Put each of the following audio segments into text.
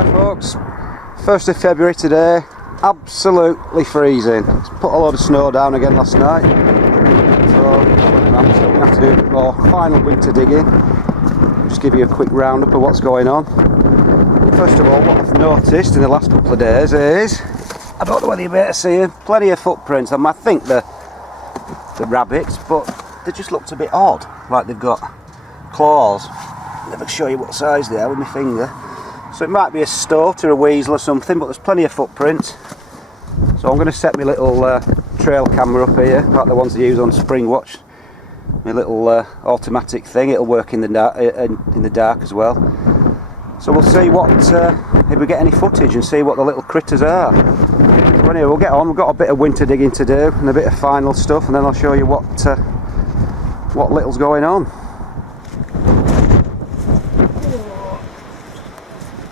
Hi folks, 1st of February today, absolutely freezing. It's put a load of snow down again last night, so I'm still going to have to do a bit more final winter digging. Just give you a quick roundup of what's going on. First of all, what I've noticed in the last couple of days is, I don't know whether you're able to see them, plenty of footprints. I think the rabbits, but they just looked a bit odd, like they've got claws. I'll never show you what size they are with my finger. So it might be a stoat or a weasel or something, but there's plenty of footprints. So I'm going to set my little trail camera up here, like the ones they use on Spring Watch. My little automatic thing. It'll work in the dark as well. So we'll see what if we get any footage and see what the little critters are. So anyway, we'll get on. We've got a bit of winter digging to do and a bit of final stuff, and then I'll show you what little's going on.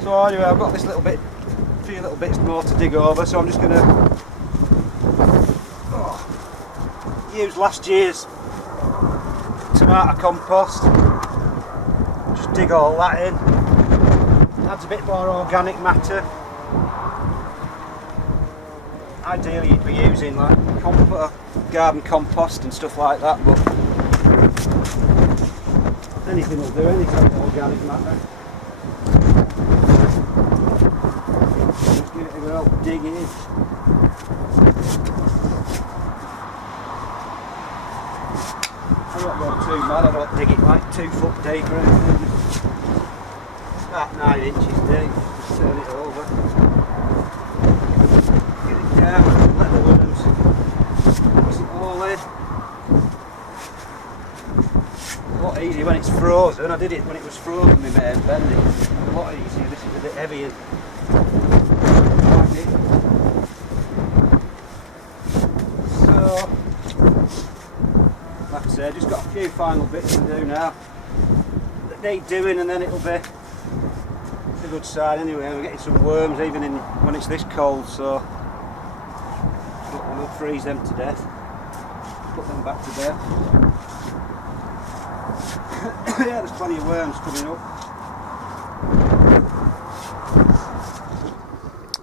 So anyway, I've got this few little bits more to dig over, so I'm just going to use last year's tomato compost. Just dig all that in. Adds a bit more organic matter. Ideally you'd be using like garden compost and stuff like that, but anything will do, any sort of organic matter. Just give it a good old dig in. I don't go too mad, I don't dig it like 2 foot deep or anything. About 9 inches deep, just turn it over. Get it down, let the worms mix it all in. A lot easier when it's frozen. I did it when it was frozen, my main bend. It's a lot easier. This is a bit heavier. So, like I said, just got a few final bits to do now that need doing, and then it'll be a good sign anyway. We're getting some worms even when it's this cold, so we'll freeze them to death, put them back to bed. Yeah, there's plenty of worms coming up.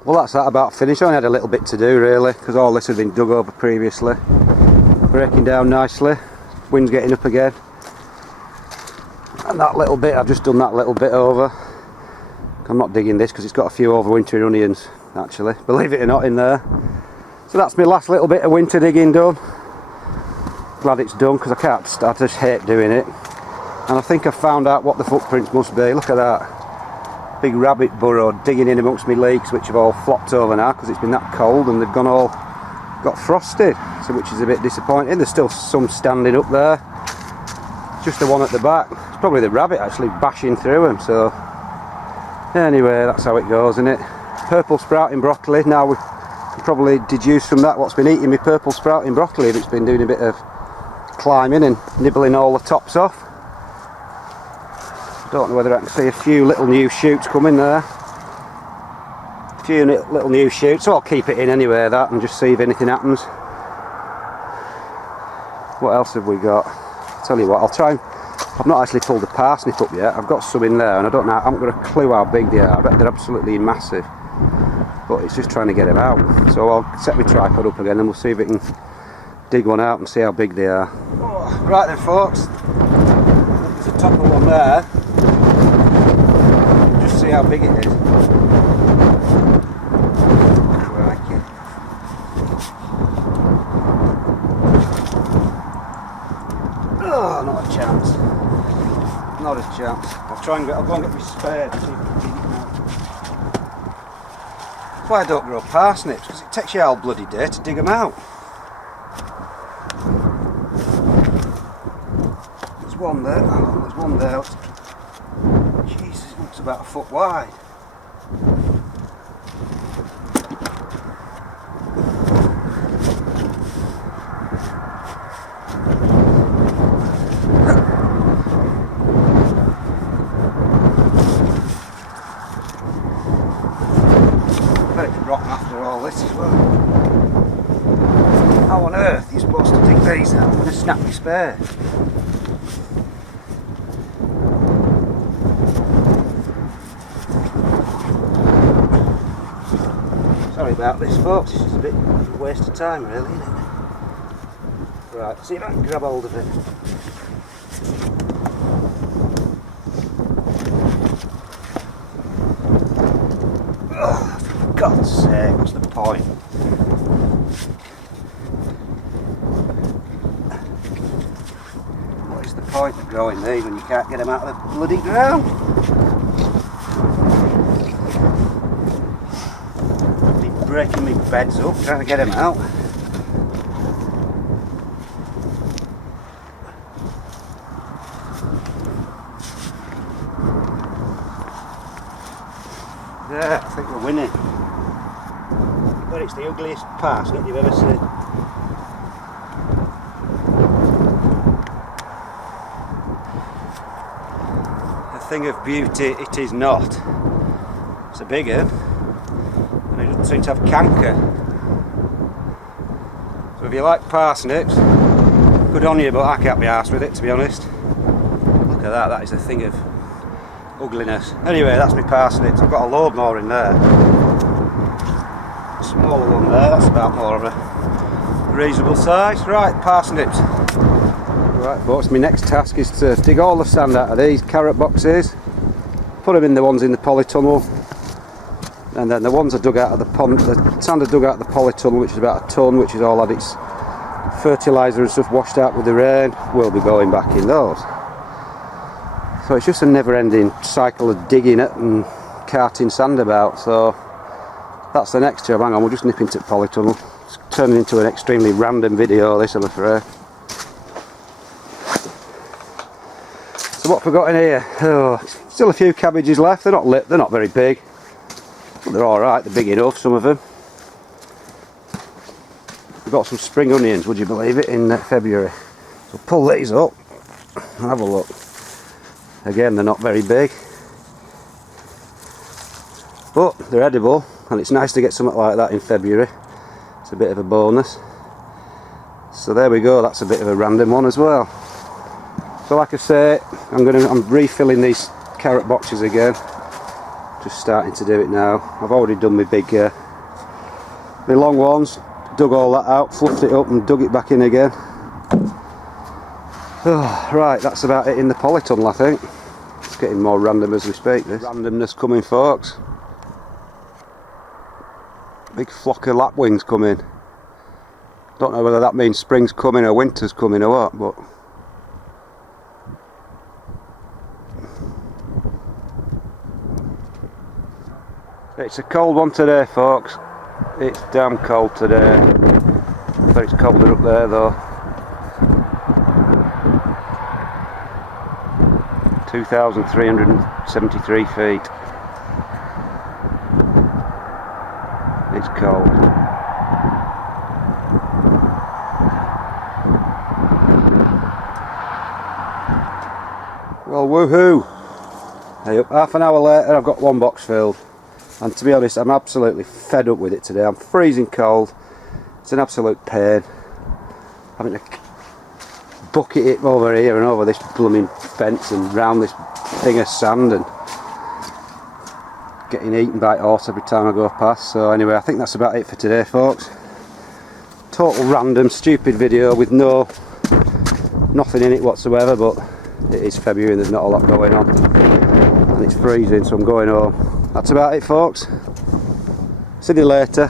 Well, that's that about finished. I only had a little bit to do really, because all this had been dug over previously. Breaking down nicely, wind's getting up again, and that little bit, I've just done that little bit over. I'm not digging this because it's got a few overwintering onions actually, believe it or not, in there. So that's my last little bit of winter digging done. Glad it's done because I just hate doing it. And I think I've found out what the footprints must be. Look at that big rabbit burrow digging in amongst my leeks, which have all flopped over now because it's been that cold and they've got frosted, so which is a bit disappointing. There's still some standing up there, just the one at the back. It's probably the rabbit actually bashing through them. So anyway, that's how it goes, isn't it? Purple sprouting broccoli. Now we can probably deduce from that what's been eating me purple sprouting broccoli, if it's been doing a bit of climbing and nibbling all the tops off. I don't know whether I can see a few little new shoots coming there. A few little new shoots, so I'll keep it in anyway, that, and just see if anything happens. What else have we got? I'll tell you what, I'll try and... I've not actually pulled the parsnip up yet. I've got some in there and I don't know, I haven't got a clue how big they are. I bet they're absolutely massive, but it's just trying to get them out. So I'll set my tripod up again and we'll see if we can dig one out and see how big they are. Oh, right then folks, there's a top of one there. Just see how big it is. Crikey. Oh, not a chance. Not a chance. I'll go and get my spade and see if I can dig it out. That's why I don't grow parsnips, because it takes you all bloody day to dig them out. There's one there. Oh, there's one there. Jesus, it looks about a foot wide. How on earth are you supposed to dig these out? I'm going to snap my spade. Sorry about this, folks, it's just a bit of a waste of time really, isn't it? Right, see if I can grab hold of it. Oh, for God's sake, what's the point? What is the point of growing these when you can't get them out of the bloody ground? I've been breaking my beds up trying to get them out. Yeah, I think we're winning. But it's the ugliest parsnip you've ever seen. A thing of beauty it is not. It's a big one, and it doesn't seem to have canker. So if you like parsnips, good on you, but I can't be arsed with it, to be honest. Look at that, that is a thing of ugliness. Anyway, that's my parsnips. I've got a load more in there. A smaller one there, that's about more of a reasonable size. Right, parsnips. Right, folks, my next task is to dig all the sand out of these carrot boxes, put them in the ones in the polytunnel, and then the ones I dug out of the pond, the sand I dug out of the polytunnel, which is about a tonne, which has all had its fertiliser and stuff washed out with the rain, will be going back in those. So it's just a never-ending cycle of digging it and carting sand about. So that's the next job. Hang on, we'll just nip into the polytunnel. It's turning into an extremely random video, this, I'm afraid. So what have we got in here? Oh, still a few cabbages left. They're not lit, they're not very big, but they're all right. They're big enough, some of them. We've got some spring onions, would you believe it, in February. So pull these up and have a look. Again, they're not very big, but they're edible, and it's nice to get something like that in February. It's a bit of a bonus. So there we go, that's a bit of a random one as well. So like I say, I'm refilling these carrot boxes again. Just starting to do it now. I've already done my big, my long ones, dug all that out, fluffed it up and dug it back in again. Oh, right, that's about it in the polytunnel, I think. It's getting more random as we speak, this. Randomness coming, folks. Big flock of lapwings coming. Don't know whether that means spring's coming or winter's coming or what, but... It's a cold one today, folks. It's damn cold today. But it's colder up there, though. 2,373 feet. It's cold. Well, woohoo! Hey, up half an hour later, I've got one box filled. And to be honest, I'm absolutely fed up with it today. I'm freezing cold. It's an absolute pain having to bucket it over here and over this blooming fence and round this thing of sand, and getting eaten by horse every time I go past. So anyway, I think that's about it for today, folks. Total random, stupid video with nothing in it whatsoever, but it is February and there's not a lot going on. And it's freezing, so I'm going home. That's about it, folks. See you later.